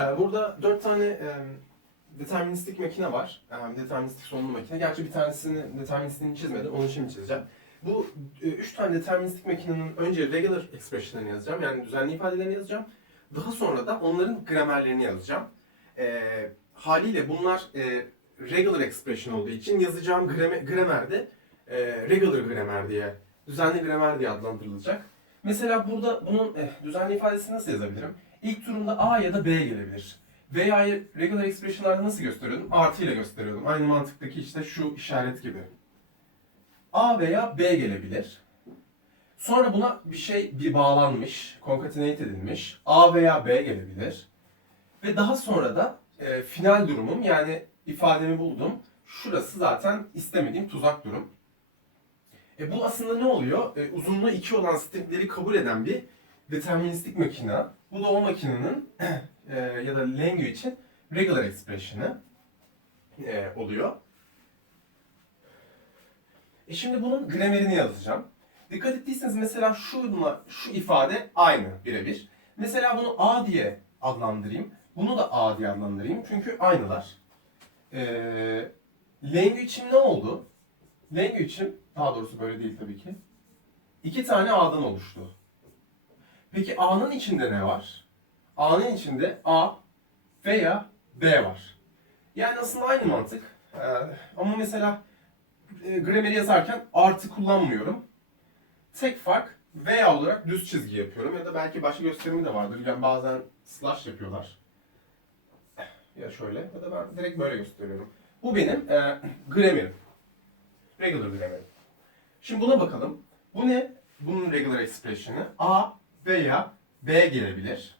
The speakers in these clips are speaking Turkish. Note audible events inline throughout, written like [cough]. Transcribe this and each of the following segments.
Ee, Burada dört tane e, deterministik makine var. E, deterministik sonlu makine. Gerçi bir tanesini deterministiğini çizmedim. Onu şimdi çizeceğim. Bu e, üç tane deterministik makinenin önce regular expression'larını yazacağım. Yani düzenli ifadelerini yazacağım. Daha sonra da onların gramerlerini yazacağım. E, haliyle bunlar e, regular expression olduğu için yazacağım grame, gramer de e, regular gramer diye, düzenli gramer diye adlandırılacak. Mesela burada bunun eh, düzenli ifadesini nasıl yazabilirim? İlk turumda A ya da B gelebilir. Veya'yı regular expression'larda nasıl gösteriyordum? Artı ile gösteriyordum. Aynı mantıktaki işte şu işaret gibi. A veya B gelebilir. Sonra buna bir şey bir bağlanmış, concatenate edilmiş. A veya B gelebilir. Ve daha sonra da e, final durumum yani ifademi buldum. Şurası zaten istemediğim tuzak durum. E bu aslında ne oluyor? E, uzunluğu 2 olan stringleri kabul eden bir deterministik makine. Bu da o makinenin [clears throat] e, ya da language'in regular expression'ı e, oluyor. E şimdi bunun gramerini yazacağım. Dikkat ettiyseniz mesela şunla şu ifade aynı birebir. Mesela bunu A diye adlandırayım. Bunu da A diye adlandırayım. Çünkü aynılar. E, language'im ne oldu? Language'im, daha doğrusu böyle değil tabii ki. İki tane A'dan oluştu. Peki A'nın içinde ne var? A'nın içinde A veya B var. Yani aslında aynı mantık. Ee, ama mesela e, grameri yazarken artı kullanmıyorum. Tek fark veya olarak düz çizgi yapıyorum. Ya da belki başka gösterimi de vardır. Yani bazen slash yapıyorlar. Ya şöyle ya da ben direkt böyle gösteriyorum. Bu benim e, gramerim. Regular grammar. Şimdi buna bakalım. Bu ne? Bunun regular expression'ı A veya B gelebilir.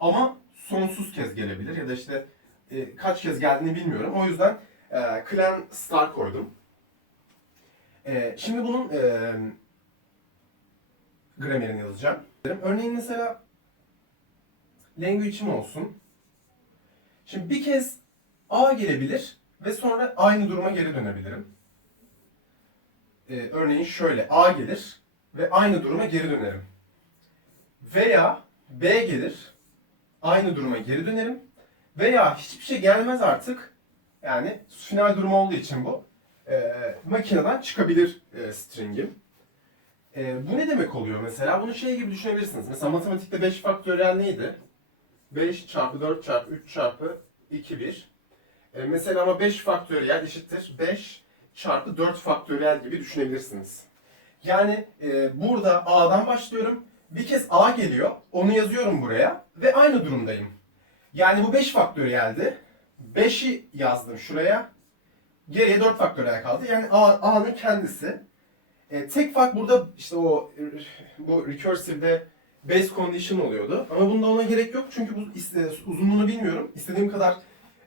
Ama sonsuz kez gelebilir ya da işte e, kaç kez geldiğini bilmiyorum. O yüzden e, clan star koydum. E, şimdi bunun e, gramerini yazacağım. Örneğin mesela language'im olsun. Şimdi bir kez A gelebilir ve sonra aynı duruma geri dönebilirim e, örneğin şöyle A gelir ve aynı duruma geri dönerim. Veya B gelir, aynı duruma geri dönerim. Veya hiçbir şey gelmez artık. Yani final durum olduğu için bu. E, makineden çıkabilir e, stringim. E, bu ne demek oluyor mesela? Bunu şey gibi düşünebilirsiniz. Mesela matematikte 5 faktöriyel neydi? 5 çarpı 4 çarpı 3 çarpı 2 1. E, mesela ama 5 faktöriyel eşittir 5 çarpı 4 faktöriyel gibi düşünebilirsiniz. Yani e, burada A'dan başlıyorum. Bir kez A geliyor. Onu yazıyorum buraya. Ve aynı durumdayım. Yani bu 5 faktöriyeldi. 5'i yazdım şuraya. Geriye 4 faktöriyel kaldı. Yani A'nın kendisi. E, tek fark burada işte o bu recursive'de base condition oluyordu. Ama bunda ona gerek yok. Çünkü bu uzunluğunu bilmiyorum. İstediğim kadar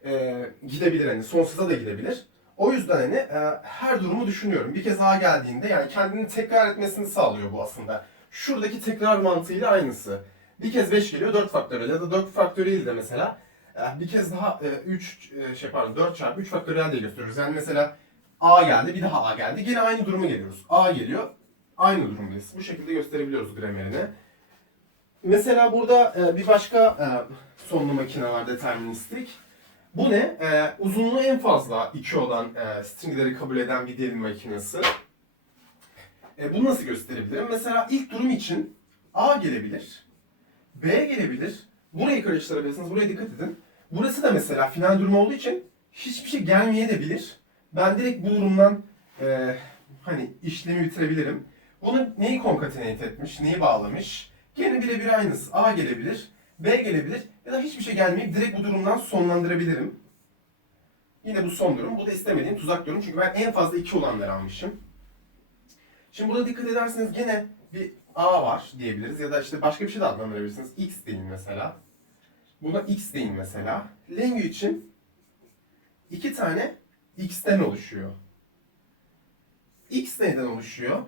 e, gidebilir. Hani sonsuza da gidebilir. O yüzden hani e, her durumu düşünüyorum. Bir kez A geldiğinde yani kendini tekrar etmesini sağlıyor bu aslında. Şuradaki tekrar mantığıyla aynısı. Bir kez 5 geliyor 4 faktöriyel ya da 4 faktöriyel de mesela e, bir kez daha 3 şey pardon 4 çarpı 3 faktöriyel diye gösteriyoruz. Yani mesela A geldi bir daha A geldi gene aynı duruma geliyoruz. A geliyor aynı durumdayız. Bu şekilde gösterebiliyoruz gramerini. Mesela burada e, bir başka e, sonlu makine var deterministik. Bu ne? Uzunluğu en fazla 2 olan e, stringleri kabul eden bir derin makinesi. E, bunu nasıl gösterebilirim? Mesela ilk durum için A gelebilir, B gelebilir. Burayı karıştırabilirsiniz, buraya dikkat edin. Burası da mesela final durum olduğu için hiçbir şey gelmeye de bilir. Ben direkt bu durumdan e, hani işlemi bitirebilirim. Bunu neyi concatenate etmiş, neyi bağlamış? Gene birebir aynısı. A gelebilir, B gelebilir ya da hiçbir şey gelmeyip direkt bu durumdan sonlandırabilirim. Yine bu son durum. Bu da istemediğim tuzak durum. Çünkü ben en fazla iki olanları almışım. Şimdi burada dikkat ederseniz gene bir A var diyebiliriz. Ya da işte başka bir şey de adlandırabilirsiniz. X deyin mesela. Buna X deyin mesela. Language için iki tane X'ten oluşuyor. X neyden oluşuyor?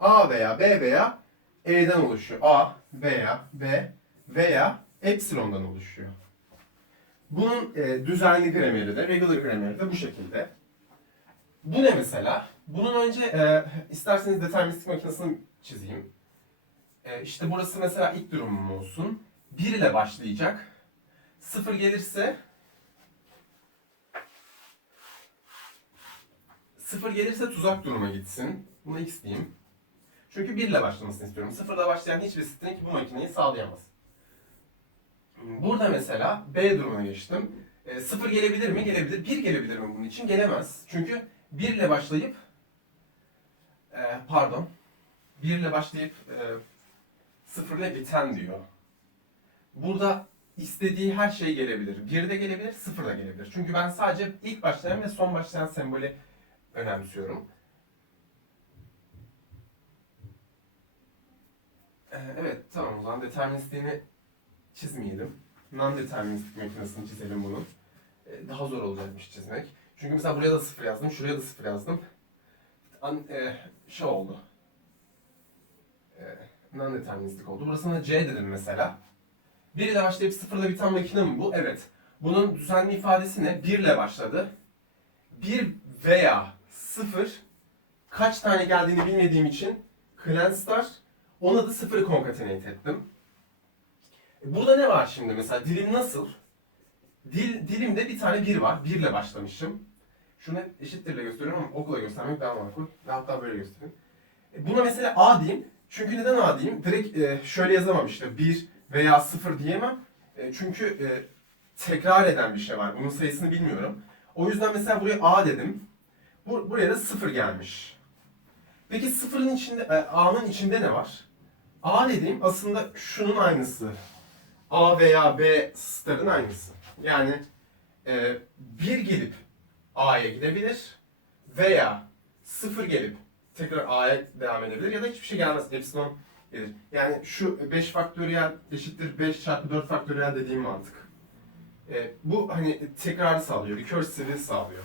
A veya B veya E'den oluşuyor. A veya B veya epsilondan oluşuyor. Bunun e, düzenli grameri de, regular grameri de bu şekilde. Bu ne mesela? Bunun önce e, isterseniz deterministik makinesini çizeyim. E, işte burası mesela ilk durumum olsun. 1 ile başlayacak. 0 gelirse 0 gelirse tuzak duruma gitsin. Buna x diyeyim. Çünkü 1 ile başlamasını istiyorum. 0 ile başlayan hiçbir string bu makineyi sağlayamaz. Burada mesela B durumuna geçtim. 0 gelebilir mi? Gelebilir. 1 gelebilir mi bunun için? Gelemez. Çünkü 1 ile başlayıp e, pardon 1 ile başlayıp e, 0 ile biten diyor. Burada istediği her şey gelebilir. 1 de gelebilir, 0 da gelebilir. Çünkü ben sadece ilk başlayan ve son başlayan sembolü önemsiyorum. Ee, evet, tamam o zaman deterministliğini çizmeyelim. Non-deterministik makinesini çizelim bunun. Ee, daha zor olacakmış çizmek. Çünkü mesela buraya da 0 yazdım, şuraya da 0 yazdım. An, e, şey oldu. E, non-deterministik oldu. Burasına C dedim mesela. 1 ile başlayıp 0 ile biten makine mi bu? Evet. Bunun düzenli ifadesi ne? 1 ile başladı. 1 veya 0 kaç tane geldiğini bilmediğim için clean star ona da 0'ı concatenate ettim. E, Burada ne var şimdi mesela? Dilim nasıl? Dil, dilimde bir tane 1 var. 1 ile başlamışım. Şunu hep eşittirle gösteriyorum ama okula göstermek daha makul. Ve hatta böyle göstereyim. E, Buna mesela A diyeyim. Çünkü neden A diyeyim? Direkt e, şöyle yazamam işte 1 veya 0 diyemem. E, çünkü e, tekrar eden bir şey var. Bunun sayısını bilmiyorum. O yüzden mesela buraya A dedim. Bu, buraya da 0 gelmiş. Peki sıfırın içinde, e, A'nın içinde ne var? A dediğim aslında şunun aynısı. A veya B starın aynısı. Yani e, 1 gelip A'ya gidebilir veya 0 gelip tekrar A'ya devam edebilir ya da hiçbir şey gelmez. Epsilon gelir. Yani şu 5 faktöriyel eşittir 5 çarpı 4 faktöriyel dediğim mantık. E, bu hani tekrarı sağlıyor, recursive'i sağlıyor.